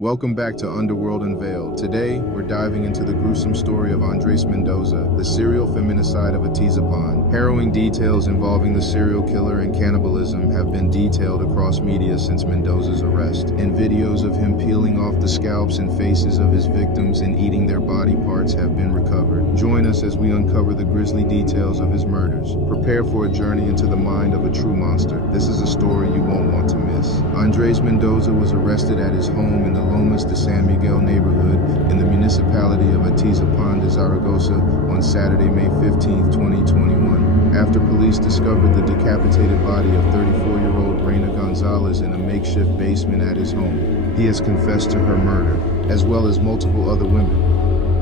Welcome back to Underworld Unveiled. Today, we're diving into the gruesome story of Andrés Mendoza, the serial feminicide of Atizapán. Harrowing details involving the serial killer and cannibalism have been detailed across media since Mendoza's arrest, and videos of him peeling off the scalps and faces of his victims and eating their body parts have been recovered. Join us as we uncover the grisly details of his murders. Prepare for a journey into the mind of a true monster. This is a story you won't want to miss. Andrés Mendoza was arrested at his home in the Lomas de San Miguel neighborhood in the municipality of Atizapán de Zaragoza on Saturday, May 15, 2021, after police discovered the decapitated body of 34-year-old Reina Gonzalez in a makeshift basement at his home. He has confessed to her murder, as well as multiple other women.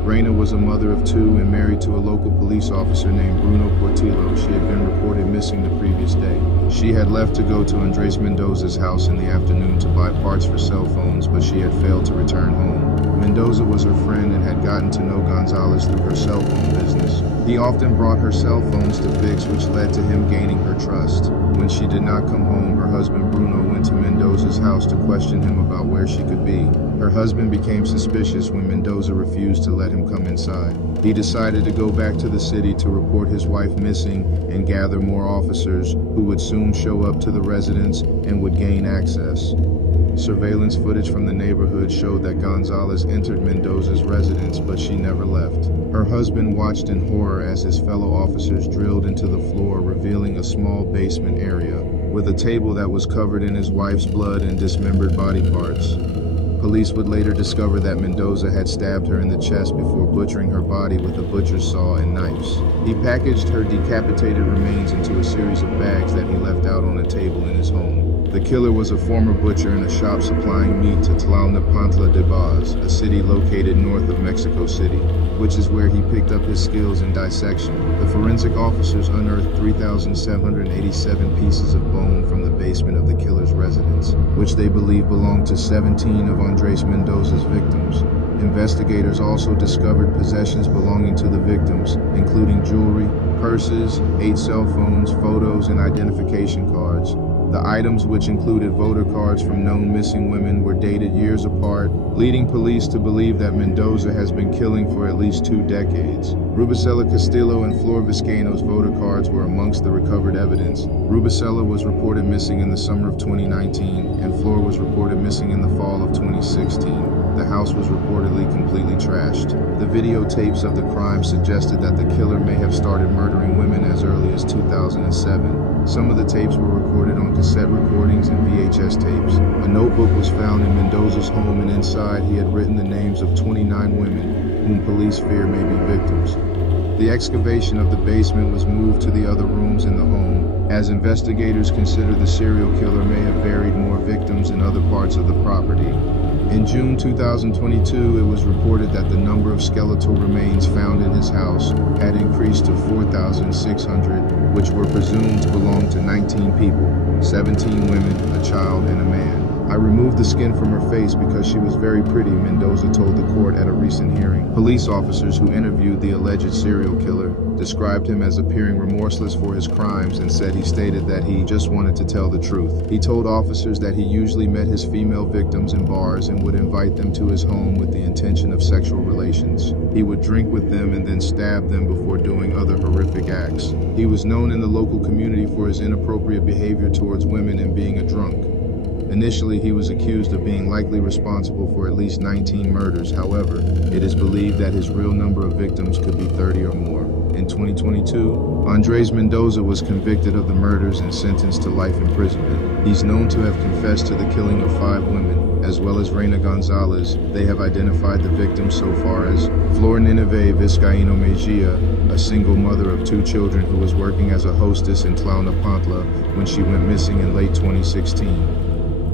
Reina was a mother of two and married to a local police officer named Bruno Portillo. She had been reported missing the previous day. She had left to go to Andrés Mendoza's house in the afternoon to buy parts for cell phones, but she had failed to return home. Mendoza was her friend and had gotten to know Gonzalez through her cell phone business. He often brought her cell phones to fix, which led to him gaining her trust. When she did not come home, her husband Bruno went to Mendoza's house to question him about where she could be. Her husband became suspicious when Mendoza refused to let him come inside. He decided to go back to the city to report his wife missing and gather more officers who would soon show up to the residence and would gain access. Surveillance footage from the neighborhood showed that Gonzalez entered Mendoza's residence, but she never left. Her husband watched in horror as his fellow officers drilled into the floor, revealing a small basement area with a table that was covered in his wife's blood and dismembered body parts. Police would later discover that Mendoza had stabbed her in the chest before butchering her body with a butcher's saw and knives. He packaged her decapitated remains into a series of bags that he left out on a table in his home. The killer was a former butcher in a shop supplying meat to Tlalnepantla de Baz, a city located north of Mexico City, which is where he picked up his skills in dissection. The forensic officers unearthed 3,787 pieces of bone from the basement of the killer's residence, which they believe belonged to 17 of Andrés Mendoza's victims. Investigators also discovered possessions belonging to the victims, including jewelry, purses, 8 cell phones, photos, and identification cards. The items, which included voter cards from known missing women, were dated years apart, leading police to believe that Mendoza has been killing for at least 2 decades. Rubicela Castillo and Flor Vizcaino's voter cards were amongst the recovered evidence. Rubicela was reported missing in the summer of 2019, and Flor was reported missing in the fall of 2016. The house was reportedly completely trashed. The videotapes of the crime suggested that the killer may have started murdering women as early as 2007. Some of the tapes were recorded on cassette recordings and VHS tapes. A notebook was found in Mendoza's home, and inside he had written the names of 29 women whom police fear may be victims. The excavation of the basement was moved to the other rooms in the home, as investigators consider the serial killer may have buried more victims in other parts of the property. In June 2022, it was reported that the number of skeletal remains found in his house had increased to 4,600, which were presumed to belong to 19 people, 17 women, a child, and a man. I removed the skin from her face because she was very pretty, Mendoza told the court at a recent hearing. Police officers who interviewed the alleged serial killer described him as appearing remorseless for his crimes and said he stated that he just wanted to tell the truth. He told officers that he usually met his female victims in bars and would invite them to his home with the intention of sexual relations. He would drink with them and then stab them before doing other horrific acts. He was known in the local community for his inappropriate behavior towards women and being a drunk. Initially, he was accused of being likely responsible for at least 19 murders. However, it is believed that his real number of victims could be 30 or more. In 2022, Andrés Mendoza was convicted of the murders and sentenced to life imprisonment. He's known to have confessed to the killing of 5 women, as well as Reina Gonzalez. They have identified the victims so far as Flor Nineve Vizcaino Mejia, a single mother of 2 children who was working as a hostess in Tlalnepantla when she went missing in late 2016.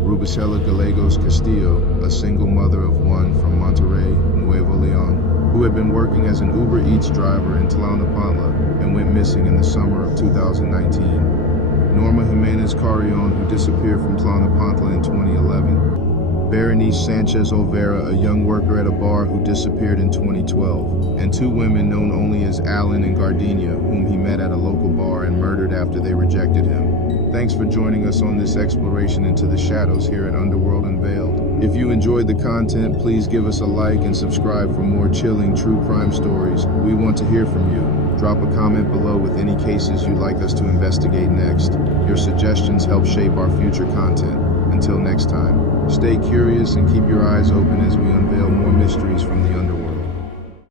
Rubicela Gallegos Castillo, a single mother of 1 from Monterrey, Nuevo Leon, who had been working as an Uber Eats driver in Tlalnepantla and went missing in the summer of 2019. Norma Jimenez Carrion, who disappeared from Tlalnepantla in 2011. Berenice Sanchez Olvera, a young worker at a bar who disappeared in 2012. And 2 women known only as Alan and Gardenia, whom he met at a local bar and murdered after they rejected him. Thanks for joining us on this exploration into the shadows here at Underworld Unveiled. If you enjoyed the content, please give us a like and subscribe for more chilling true crime stories. We want to hear from you. Drop a comment below with any cases you'd like us to investigate next. Your suggestions help shape our future content. Until next time, stay curious and keep your eyes open as we unveil more mysteries from the underworld.